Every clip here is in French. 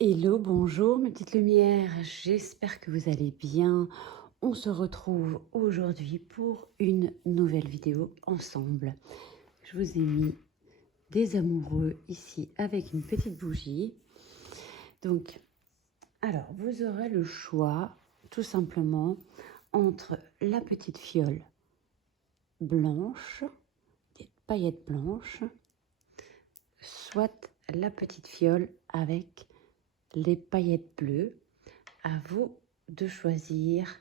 Hello, bonjour mes petites lumières, j'espère que vous allez bien. On se retrouve aujourd'hui pour une nouvelle vidéo ensemble. Je vous ai mis des amoureux ici avec une petite bougie. Donc, alors vous aurez le choix tout simplement entre la petite fiole blanche, des paillettes blanches, soit la petite fiole avec les paillettes bleues. À vous de choisir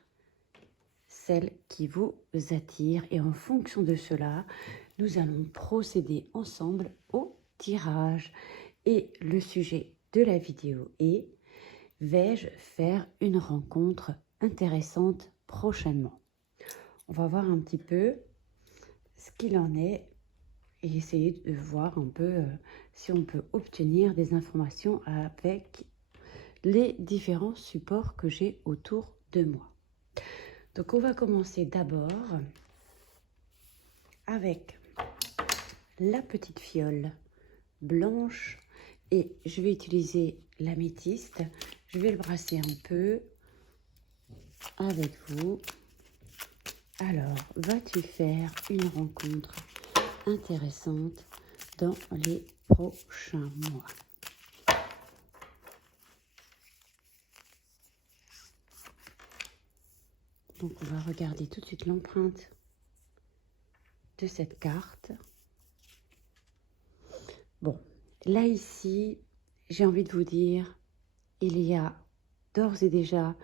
celle qui vous attire et en fonction de cela, nous allons procéder ensemble au tirage. Et le sujet de la vidéo est: vais-je faire une rencontre intéressante prochainement? On va voir un petit peu ce qu'il en est et essayer de voir un peu si on peut obtenir des informations avec les différents supports que j'ai autour de moi. Donc on va commencer d'abord avec la petite fiole blanche et je vais utiliser l'améthyste. Je vais le brasser un peu avec vous. Alors, vas-tu faire une rencontre intéressante dans les prochains mois? Donc on va regarder tout de suite l'empreinte de cette carte. Bon, là ici, j'ai envie de vous dire, il y a d'ores et déjà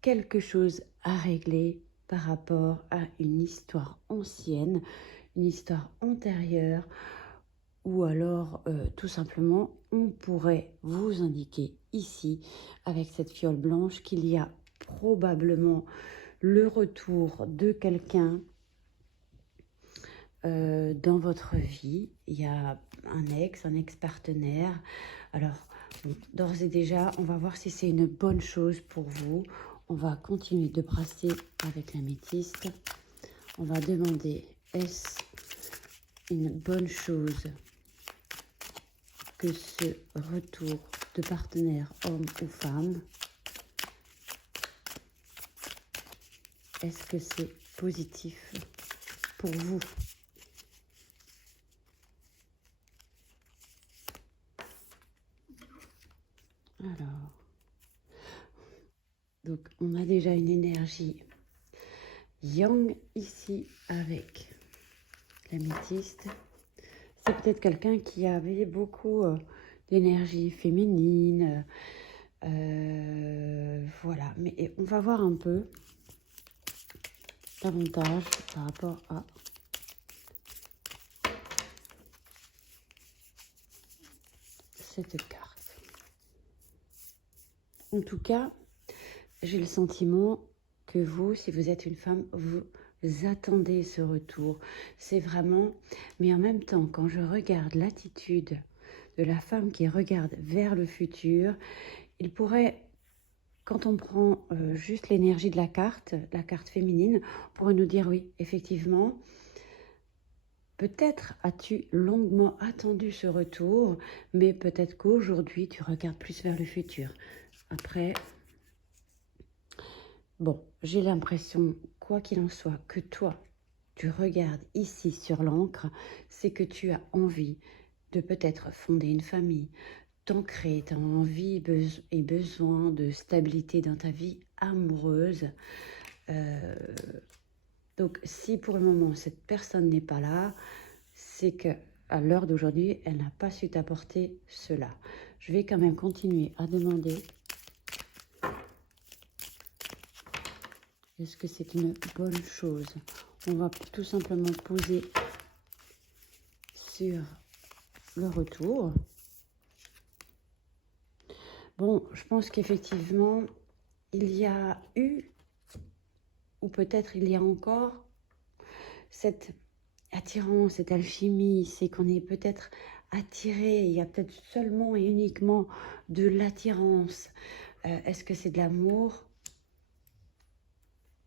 quelque chose à régler par rapport à une histoire ancienne, une histoire antérieure, ou alors tout simplement on pourrait vous indiquer ici avec cette fiole blanche qu'il y a probablement le retour de quelqu'un dans votre vie. Il y a un ex-partenaire. Alors, d'ores et déjà, on va voir si c'est une bonne chose pour vous. On va continuer de brasser avec l'améthyste. On va demander, est-ce une bonne chose que ce retour de partenaire homme ou femme? Est-ce que c'est positif pour vous? Alors, donc on a déjà une énergie yang ici avec l'améthyste. C'est peut-être quelqu'un qui avait beaucoup d'énergie féminine. Voilà, mais on va voir un peu davantage par rapport à cette carte. En tout cas, j'ai le sentiment que vous, si vous êtes une femme, vous attendez ce retour. C'est vraiment... Mais en même temps, quand je regarde l'attitude de la femme qui regarde vers le futur, il pourrait, quand on prend juste l'énergie de la carte féminine, on pourrait nous dire oui, effectivement, peut-être as-tu longuement attendu ce retour, mais peut-être qu'aujourd'hui, tu regardes plus vers le futur. Après... Bon, j'ai l'impression, quoi qu'il en soit, que toi, tu regardes ici sur l'encre, c'est que tu as envie de peut-être fonder une famille, t'ancrer, tu as envie et besoin de stabilité dans ta vie amoureuse. Donc, si pour le moment, cette personne n'est pas là, c'est que à l'heure d'aujourd'hui, elle n'a pas su t'apporter cela. Je vais quand même continuer à demander: est-ce que c'est une bonne chose? On va tout simplement poser sur le retour. Bon, je pense qu'effectivement, il y a eu, ou peut-être il y a encore, cette attirance, cette alchimie. C'est qu'on est peut-être attiré, il y a peut-être seulement et uniquement de l'attirance. Est-ce que c'est de l'amour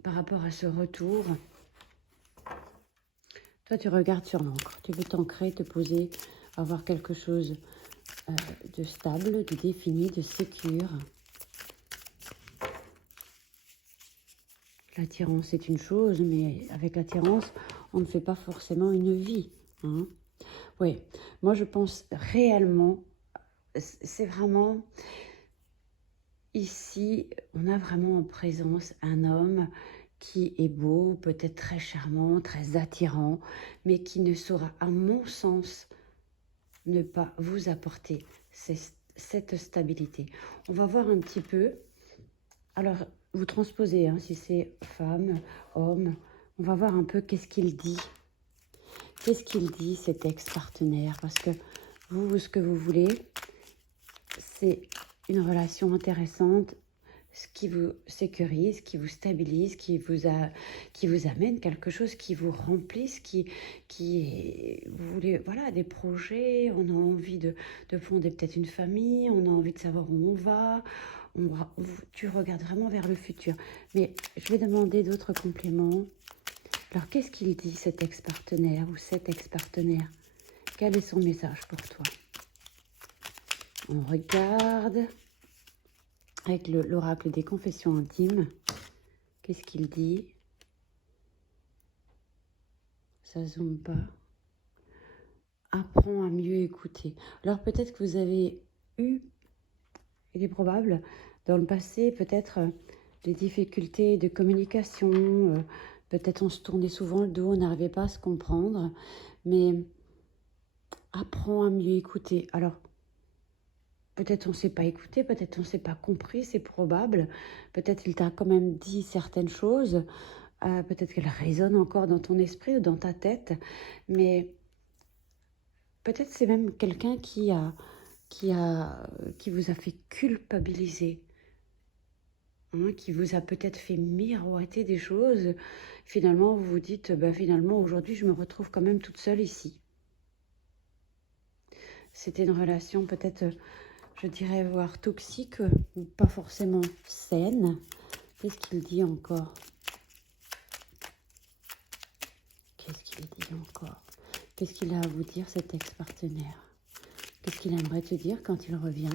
par rapport à ce retour? Toi, tu regardes sur l'encre, tu veux t'ancrer, te poser, avoir quelque chose de stable, de défini, de sécure. L'attirance est une chose, mais avec l'attirance, on ne fait pas forcément une vie. Hein. Oui, moi je pense réellement, c'est vraiment, ici, on a vraiment en présence un homme qui est beau, peut-être très charmant, très attirant, mais qui ne saura, à mon sens, ne pas vous apporter cette stabilité. On va voir un petit peu. Alors, vous transposez, hein, si c'est femme, homme. On va voir un peu qu'est-ce qu'il dit. Qu'est-ce qu'il dit, cet ex-partenaire? Parce que vous, ce que vous voulez, c'est une relation intéressante, ce qui vous sécurise, qui vous stabilise, qui vous amène quelque chose, qui vous remplisse, vous voulez, voilà, des projets, on a envie de fonder peut-être une famille, on a envie de savoir où on va, tu regardes vraiment vers le futur. Mais je vais demander d'autres compléments. Alors, qu'est-ce qu'il dit, cet ex-partenaire ou cet ex-partenaire? Quel est son message pour toi? On regarde avec l'oracle des confessions intimes. Qu'est-ce qu'il dit? Ça zoome pas. Apprends à mieux écouter. Alors peut-être que vous avez eu, il est probable, dans le passé, peut-être des difficultés de communication. Peut-être on se tournait souvent le dos, on n'arrivait pas à se comprendre. Mais apprends à mieux écouter. Alors, peut-être on ne s'est pas écouté, peut-être on ne s'est pas compris, c'est probable. Peut-être il t'a quand même dit certaines choses. Peut-être qu'elle résonne encore dans ton esprit ou dans ta tête. Mais peut-être c'est même quelqu'un qui vous a fait culpabiliser. Hein, qui vous a peut-être fait miroiter des choses. Finalement, vous vous dites, bah, finalement, aujourd'hui, je me retrouve quand même toute seule ici. C'était une relation peut-être, je dirais, voire toxique, ou pas forcément saine. Qu'est-ce qu'il dit encore? Qu'est-ce qu'il dit encore? Qu'est-ce qu'il a à vous dire, cet ex-partenaire? Qu'est-ce qu'il aimerait te dire quand il revient?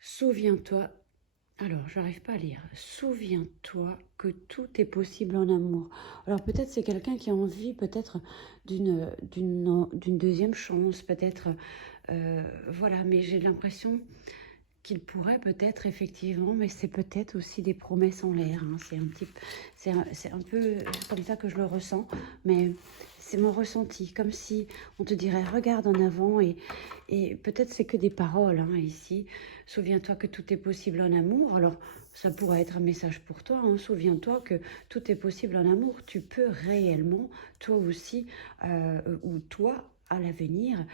Souviens-toi, alors j'arrive pas à lire, souviens-toi que tout est possible en amour. Alors peut-être c'est quelqu'un qui a envie peut-être d'une deuxième chance, peut-être, voilà, mais j'ai l'impression qu'il pourrait peut-être effectivement, mais c'est peut-être aussi des promesses en l'air. Hein. C'est un peu comme ça que je le ressens, mais c'est mon ressenti, comme si on te dirait regarde en avant et peut-être c'est que des paroles hein, ici. Souviens-toi que tout est possible en amour. Alors ça pourrait être un message pour toi. Hein. Souviens-toi que tout est possible en amour. Tu peux réellement, toi aussi, ou toi à l'avenir,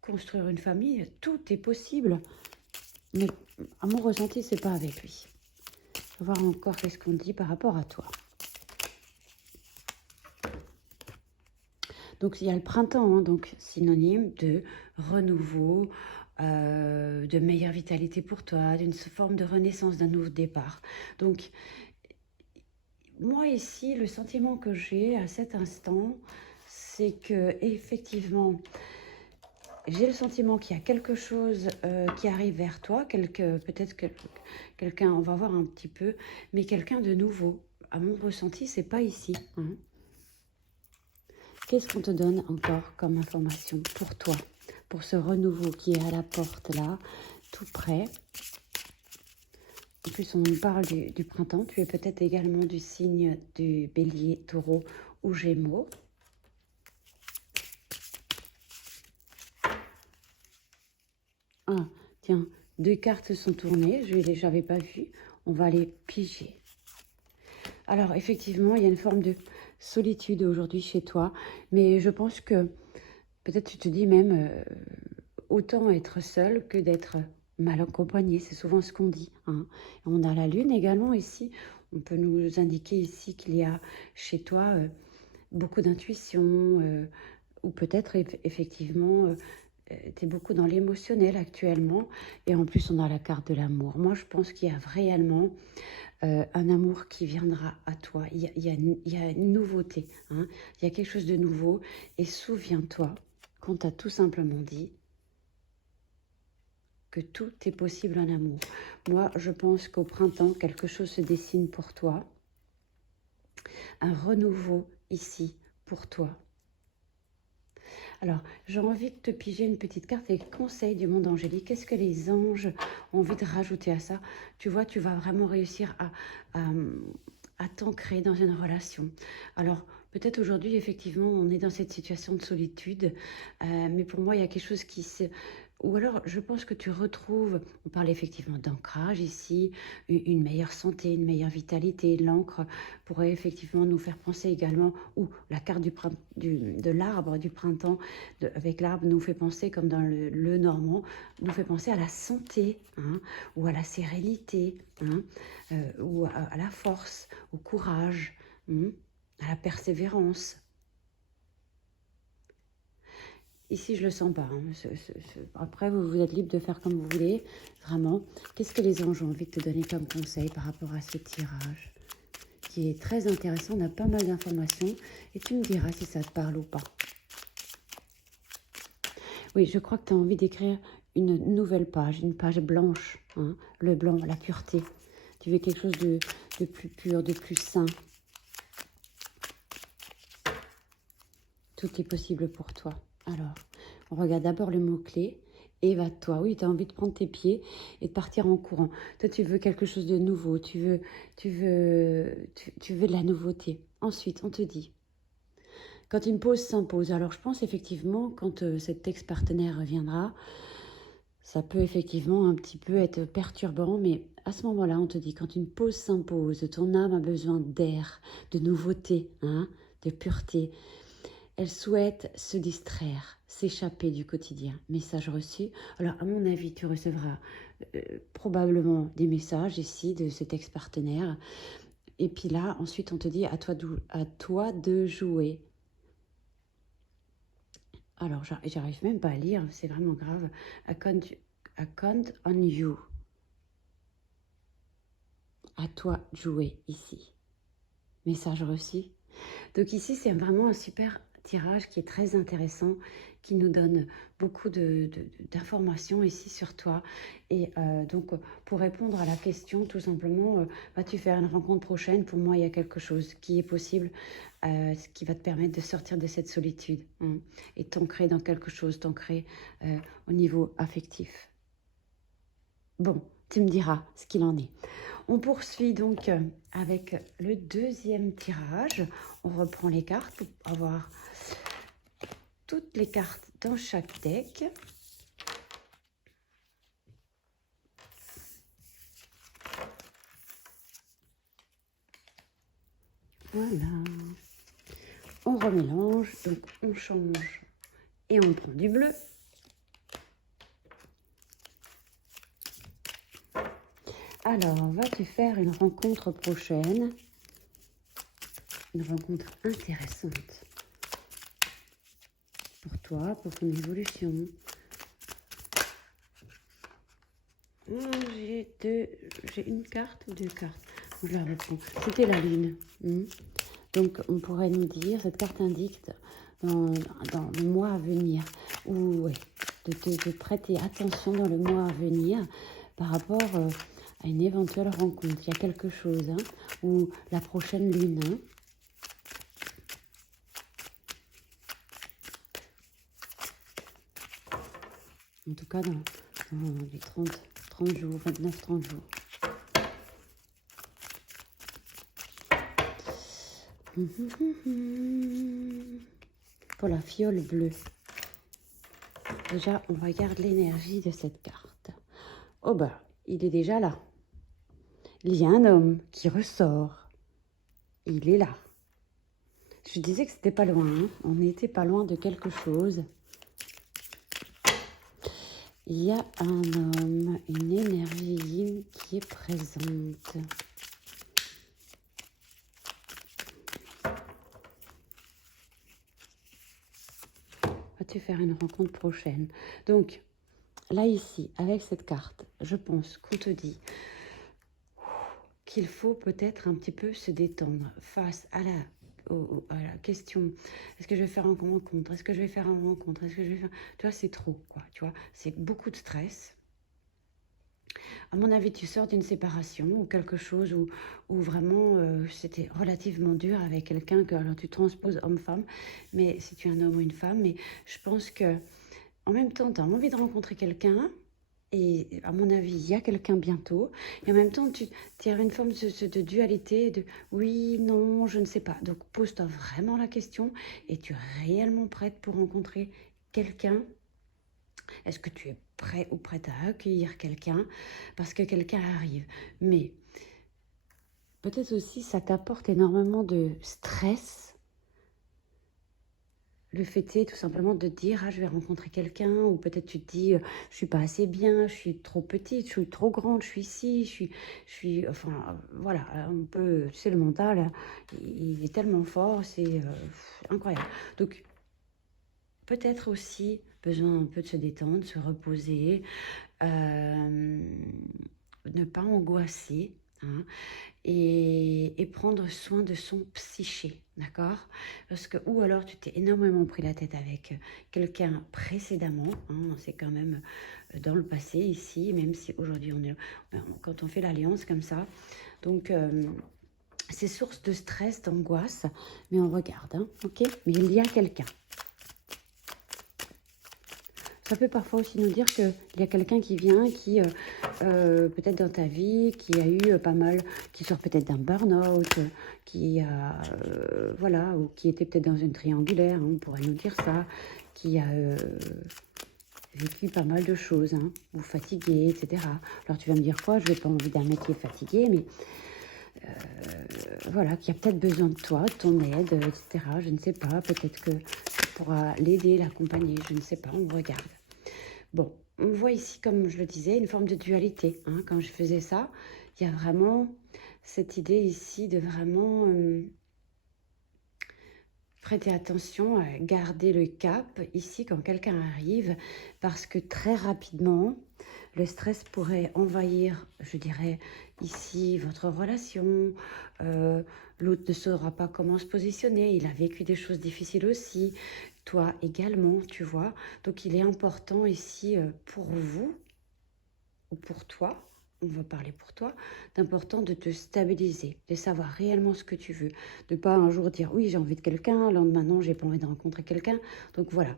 construire une famille. Tout est possible. Mais à mon ressenti, c'est pas avec lui. On va voir encore qu'est-ce qu'on dit par rapport à toi. Donc, il y a le printemps, hein, donc synonyme de renouveau, de meilleure vitalité pour toi, d'une forme de renaissance, d'un nouveau départ. Donc, moi ici, le sentiment que j'ai à cet instant, c'est que effectivement, j'ai le sentiment qu'il y a quelque chose qui arrive vers toi, peut-être que quelqu'un, on va voir un petit peu, mais quelqu'un de nouveau. À mon ressenti, c'est pas ici. Hein. Qu'est-ce qu'on te donne encore comme information pour toi, pour ce renouveau qui est à la porte là, tout près? En plus, on nous parle du printemps. Tu es peut-être également du signe du Bélier, Taureau ou Gémeaux. Ah, tiens, 2 cartes sont tournées, je ne les avais pas vues. On va les piger. Alors, effectivement, il y a une forme de solitude aujourd'hui chez toi, mais je pense que peut-être tu te dis même autant être seul que d'être mal accompagné. C'est souvent ce qu'on dit. Hein. On a la lune également ici. On peut nous indiquer ici qu'il y a chez toi beaucoup d'intuition, ou peut-être effectivement tu es beaucoup dans l'émotionnel actuellement. Et en plus, on a la carte de l'amour. Moi, je pense qu'il y a réellement un amour qui viendra à toi. Il y a une nouveauté. Hein. Il y a quelque chose de nouveau. Et souviens-toi qu'on t'a tout simplement dit que tout est possible en amour. Moi, je pense qu'au printemps, quelque chose se dessine pour toi. Un renouveau ici pour toi. Alors, j'ai envie de te piger une petite carte des conseils du monde angélique. Qu'est-ce que les anges ont envie de rajouter à ça? Tu vois, tu vas vraiment réussir à t'ancrer dans une relation. Alors, peut-être aujourd'hui, effectivement, on est dans cette situation de solitude, mais pour moi, il y a quelque chose qui se... Ou alors, je pense que tu retrouves, on parle effectivement d'ancrage ici, une meilleure santé, une meilleure vitalité. L'encre pourrait effectivement nous faire penser également, ou la carte de l'arbre du printemps, avec l'arbre, nous fait penser, comme dans le normand, nous fait penser à la santé, hein, ou à la sérénité, hein, ou à la force, au courage, hein, à la persévérance. Ici, je le sens pas. Hein. Après, vous êtes libre de faire comme vous voulez. Vraiment, qu'est-ce que les anges ont envie de te donner comme conseil par rapport à ce tirage qui est très intéressant. On a pas mal d'informations et tu me diras si ça te parle ou pas. Oui, je crois que tu as envie d'écrire une nouvelle page, une page blanche. Hein, le blanc, la pureté. Tu veux quelque chose de plus pur, de plus sain. Tout est possible pour toi. Alors, on regarde d'abord le mot-clé. Évade-toi. Oui, tu as envie de prendre tes pieds et de partir en courant. Toi, tu veux quelque chose de nouveau. Tu veux de la nouveauté. Ensuite, on te dit, quand une pause s'impose, alors je pense effectivement, quand cet ex-partenaire reviendra, ça peut effectivement un petit peu être perturbant, mais à ce moment-là, on te dit, quand une pause s'impose, ton âme a besoin d'air, de nouveauté, hein, de pureté. Elle souhaite se distraire, s'échapper du quotidien. Message reçu. Alors, à mon avis, tu recevras probablement des messages ici de cet ex-partenaire. Et puis là, ensuite, on te dit à toi de jouer. Alors, j'arrive même pas à lire, c'est vraiment grave. I count on you. À toi de jouer ici. Message reçu. Donc ici, c'est vraiment un super tirage qui est très intéressant, qui nous donne beaucoup d'informations ici sur toi. Et donc, pour répondre à la question, tout simplement, vas-tu faire une rencontre prochaine? Pour moi, il y a quelque chose qui est possible, ce qui va te permettre de sortir de cette solitude, hein, et t'ancrer dans quelque chose, t'ancrer au niveau affectif. Bon, tu me diras ce qu'il en est. On poursuit donc avec le deuxième tirage. On reprend les cartes pour avoir toutes les cartes dans chaque deck. Voilà. On remélange, donc on change et on prend du bleu. Alors, vas-tu faire une rencontre prochaine? Une rencontre intéressante pour toi, pour ton évolution. J'ai une carte ou deux cartes? Je la reprends. C'était la lune. Donc, on pourrait nous dire, cette carte indique dans le mois à venir, ou ouais, de prêter attention dans le mois à venir par rapport à une éventuelle rencontre. Il y a quelque chose, hein, ou la prochaine lune. Hein. En tout cas, dans les 30 jours, 29-30 jours. Pour la fiole bleue. Déjà, on regarde l'énergie de cette carte. Oh bah, il est déjà là. Il y a un homme qui ressort. Il est là. Je disais que c'était pas loin. Hein. On n'était pas loin de quelque chose. Il y a un homme, une énergie yin qui est présente. vas-tu faire une rencontre prochaine? Donc, là, ici, avec cette carte, je pense qu'on te dit qu'il faut peut-être un petit peu se détendre face à la question, est-ce que je vais faire une rencontre, est-ce que je vais faire une rencontre, est-ce que je vais faire... Tu vois, c'est trop, quoi, tu vois, c'est beaucoup de stress. À mon avis, tu sors d'une séparation ou quelque chose où vraiment c'était relativement dur avec quelqu'un, que alors tu transposes homme-femme, mais si tu es un homme ou une femme, mais je pense que en même temps, tu as envie de rencontrer quelqu'un, et à mon avis, il y a quelqu'un bientôt. Et en même temps, tu as une forme de dualité, de oui, non, je ne sais pas. Donc, pose-toi vraiment la question. Es-tu réellement prête pour rencontrer quelqu'un? Est-ce que tu es prêt ou prête à accueillir quelqu'un? Parce que quelqu'un arrive. Mais peut-être aussi, ça t'apporte énormément de stress. Le fait est tout simplement de te dire, ah, je vais rencontrer quelqu'un, ou peut-être tu te dis, je suis pas assez bien, je suis trop petite, je suis trop grande, je suis ici, enfin, voilà, un peu, tu sais, le mental, hein, il est tellement fort, c'est incroyable. Donc, peut-être aussi besoin un peu de se détendre, de se reposer, ne pas angoisser, hein, et prendre soin de son psyché, d'accord? Parce que, ou alors tu t'es énormément pris la tête avec quelqu'un précédemment, hein, c'est quand même dans le passé ici, même si aujourd'hui quand on fait l'alliance comme ça, donc c'est source de stress, d'angoisse, mais on regarde, hein, ok? Mais il y a quelqu'un. Ça peut parfois aussi nous dire qu'il y a quelqu'un qui vient, qui peut-être dans ta vie, qui a eu pas mal, qui sort peut-être d'un burn-out, qui a, voilà, ou qui était peut-être dans une triangulaire, hein, on pourrait nous dire ça, qui a vécu pas mal de choses, hein, ou fatigué, etc. Alors tu vas me dire quoi? Je n'ai pas envie d'un mec qui est fatigué, mais voilà, qui a peut-être besoin de toi, de ton aide, etc. Je ne sais pas, peut-être que tu pourras l'aider, l'accompagner, je ne sais pas, on regarde. Bon, on voit ici, comme je le disais, une forme de dualité, hein. Quand je faisais ça, il y a vraiment cette idée ici de vraiment prêter attention, à garder le cap ici quand quelqu'un arrive, parce que très rapidement, le stress pourrait envahir, je dirais, ici, votre relation. L'autre ne saura pas comment se positionner. Il a vécu des choses difficiles aussi. Toi également, tu vois. Donc, il est important ici pour vous, ou pour toi, on va parler pour toi, d'important de te stabiliser, de savoir réellement ce que tu veux, de pas un jour dire oui j'ai envie de quelqu'un, le lendemain non j'ai pas envie de rencontrer quelqu'un. Donc voilà,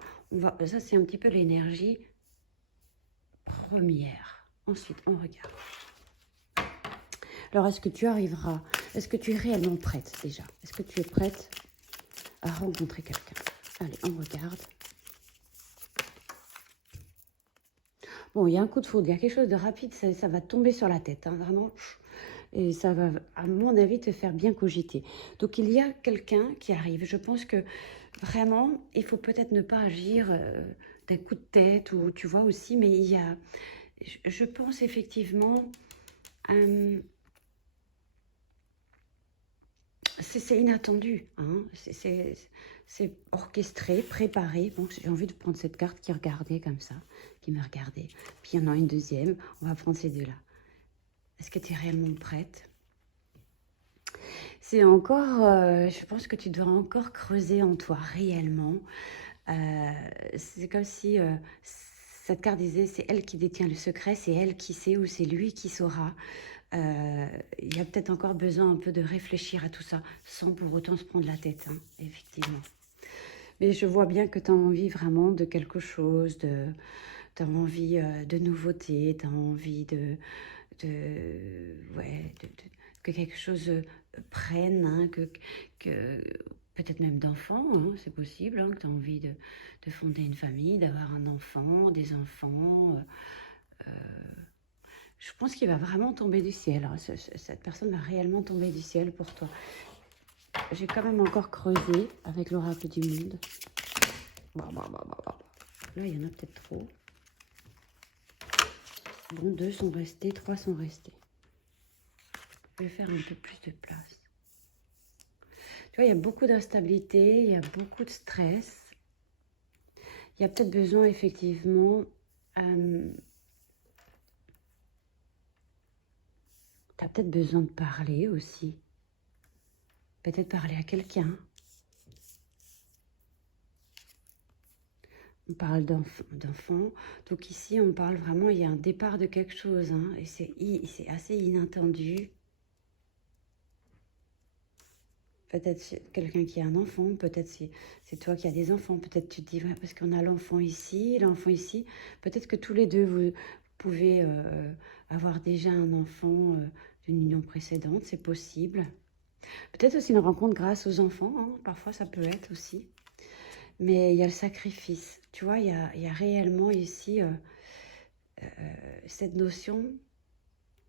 ça c'est un petit peu l'énergie première. Ensuite on regarde. Alors est-ce que tu arriveras, est-ce que tu es réellement prête déjà? Est-ce que tu es prête à rencontrer quelqu'un? Allez, on regarde. Bon, il y a un coup de foudre, il y a quelque chose de rapide, ça va tomber sur la tête, hein, vraiment. Et ça va, à mon avis, te faire bien cogiter. Donc, il y a quelqu'un qui arrive. Je pense que vraiment, il faut peut-être ne pas agir d'un coup de tête, ou tu vois aussi, mais il y a, je pense effectivement, c'est inattendu, hein, c'est orchestré, préparé. Bon, j'ai envie de prendre cette carte qui regardait comme ça, qui me regardait. Puis il y en a une deuxième, on va prendre ces deux-là. Est-ce que tu es réellement prête? C'est encore, je pense que tu dois encore creuser en toi réellement. C'est comme si cette carte disait, c'est elle qui détient le secret, c'est elle qui sait, ou c'est lui qui saura. Il y a peut-être encore besoin un peu de réfléchir à tout ça, sans pour autant se prendre la tête, hein, effectivement. Mais je vois bien que tu as envie vraiment de quelque chose, tu as envie de nouveauté, tu as envie ouais, que quelque chose prenne, hein, que peut-être même d'enfants, hein, c'est possible, hein, que tu as envie de fonder une famille, d'avoir un enfant, des enfants. Je pense qu'il va vraiment tomber du ciel, hein. Cette personne va réellement tomber du ciel pour toi. J'ai quand même encore creusé avec l'oracle du monde. Là, il y en a peut-être trop. Bon, 2 sont restés, 3 sont restés. Je vais faire un peu plus de place. Tu vois, il y a beaucoup d'instabilité, il y a beaucoup de stress. Il y a peut-être besoin, effectivement, tu as peut-être besoin de parler aussi. Peut-être parler à quelqu'un. On parle d'enfants. Donc ici, on parle vraiment, il y a un départ de quelque chose. Hein, et c'est assez inattendu. Peut-être quelqu'un qui a un enfant, peut-être c'est toi qui as des enfants. Peut-être tu te dis, ouais, parce qu'on a l'enfant ici. Peut-être que tous les deux, vous pouvez avoir déjà un enfant d'une union précédente. C'est possible. Peut-être aussi une rencontre grâce aux enfants. Hein, parfois, ça peut être aussi. Mais il y a le sacrifice. Tu vois, il y a réellement ici cette notion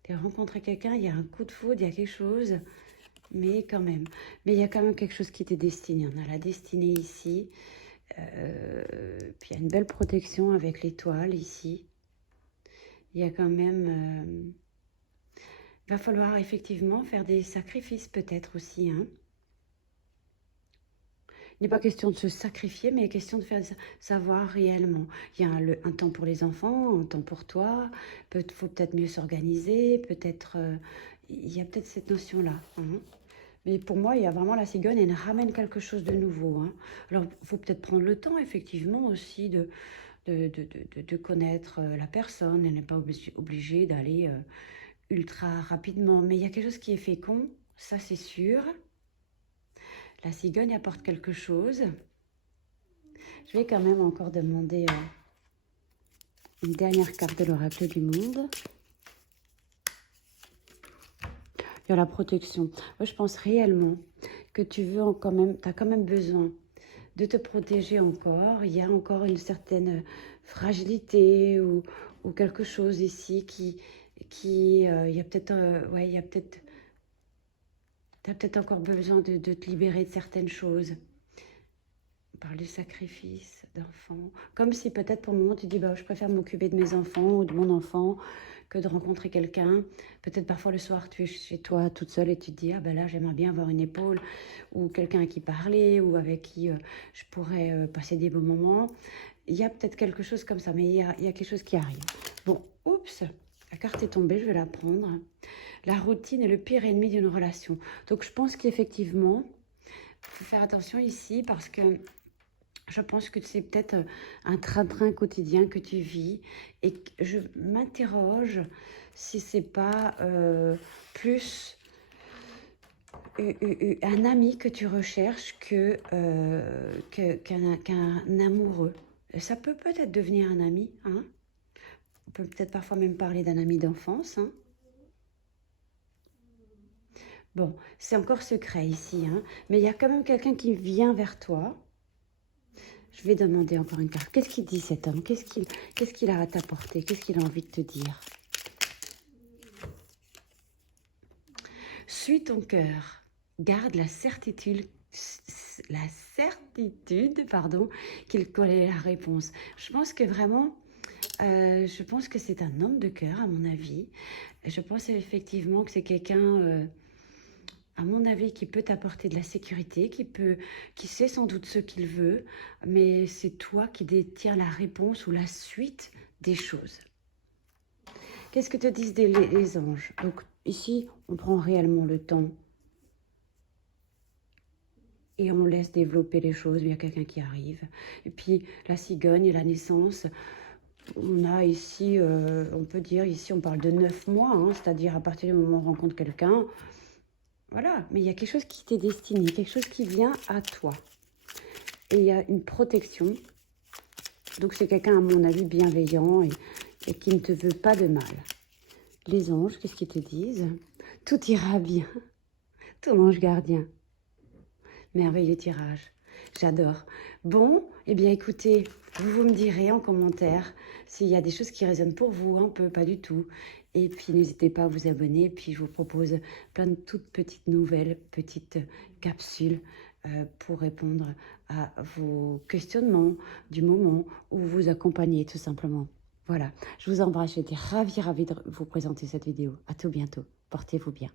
de rencontrer quelqu'un. Il y a un coup de foudre, il y a quelque chose, mais quand même. Mais il y a quand même quelque chose qui t'est destiné. On a la destinée ici. Puis il y a une belle protection avec l'étoile ici. Il y a quand même... va falloir effectivement faire des sacrifices peut-être aussi, hein. Il n'est pas question de se sacrifier, mais il est question de faire savoir réellement. Il y a un temps pour les enfants, un temps pour toi. Faut peut-être mieux s'organiser. Peut-être, il y a peut-être cette notion-là. Hein. Mais pour moi, il y a vraiment la cigogne, elle ramène quelque chose de nouveau. Hein. Alors, il faut peut-être prendre le temps, effectivement, aussi de connaître la personne. Elle n'est pas obligée d'aller ultra rapidement. Mais il y a quelque chose qui est fécond, ça c'est sûr. La cigogne apporte quelque chose. Je vais quand même encore demander une dernière carte de l'oracle du monde. Il y a la protection. Moi, je pense réellement que tu veux quand même, tu as quand même besoin de te protéger encore. Il y a encore une certaine fragilité ou quelque chose ici il y a peut-être, ouais, il y a peut-être, tu as peut-être encore besoin de te libérer de certaines choses. On parle du sacrifice d'enfants. Comme si peut-être pour le moment tu dis, bah, je préfère m'occuper de mes enfants ou de mon enfant que de rencontrer quelqu'un. Peut-être parfois le soir tu es chez toi toute seule et tu te dis, ah ben là j'aimerais bien avoir une épaule ou quelqu'un à qui parler ou avec qui je pourrais passer des bons moments. Il y a peut-être quelque chose comme ça, mais il y a quelque chose qui arrive. Bon, oups, la carte est tombée, je vais la prendre. La routine est le pire ennemi d'une relation. Donc je pense qu'effectivement, il faut faire attention ici parce que je pense que c'est peut-être un train-train quotidien que tu vis et je m'interroge si c'est pas plus un ami que tu recherches qu'un amoureux. Ça peut peut-être devenir un ami, hein. On peut peut-être parfois même parler d'un ami d'enfance, hein. Bon, c'est encore secret ici, hein, mais il y a quand même quelqu'un qui vient vers toi. Je vais demander encore une carte. Qu'est-ce qu'il dit cet homme? Qu'est-ce qu'il a à t'apporter? Qu'est-ce qu'il a envie de te dire? Suis ton cœur. Garde la certitude pardon, qu'il connaît la réponse. Je pense que vraiment, je pense que c'est un homme de cœur, à mon avis. Je pense effectivement que c'est quelqu'un... à mon avis, qui peut t'apporter de la sécurité, qui sait sans doute ce qu'il veut, mais c'est toi qui détiens la réponse ou la suite des choses. Qu'est-ce que te disent les anges? Donc ici, on prend réellement le temps et on laisse développer les choses. Il y a quelqu'un qui arrive. Et puis la cigogne et la naissance, on a ici, on peut dire, ici on parle de 9 mois, hein, c'est-à-dire à partir du moment où on rencontre quelqu'un. Voilà, mais il y a quelque chose qui t'est destiné, quelque chose qui vient à toi. Et il y a une protection. Donc c'est quelqu'un, à mon avis, bienveillant et qui ne te veut pas de mal. Les anges, qu'est-ce qu'ils te disent? Tout ira bien. Ton ange gardien. Merveilleux tirage. J'adore. Bon, eh bien écoutez, vous me direz en commentaire s'il y a des choses qui résonnent pour vous, un peu, pas du tout. Et puis n'hésitez pas à vous abonner. Puis je vous propose plein de toutes petites nouvelles, petites capsules pour répondre à vos questionnements du moment ou vous accompagner tout simplement. Voilà, je vous embrasse. J'étais ravie de vous présenter cette vidéo. À tout bientôt. Portez-vous bien.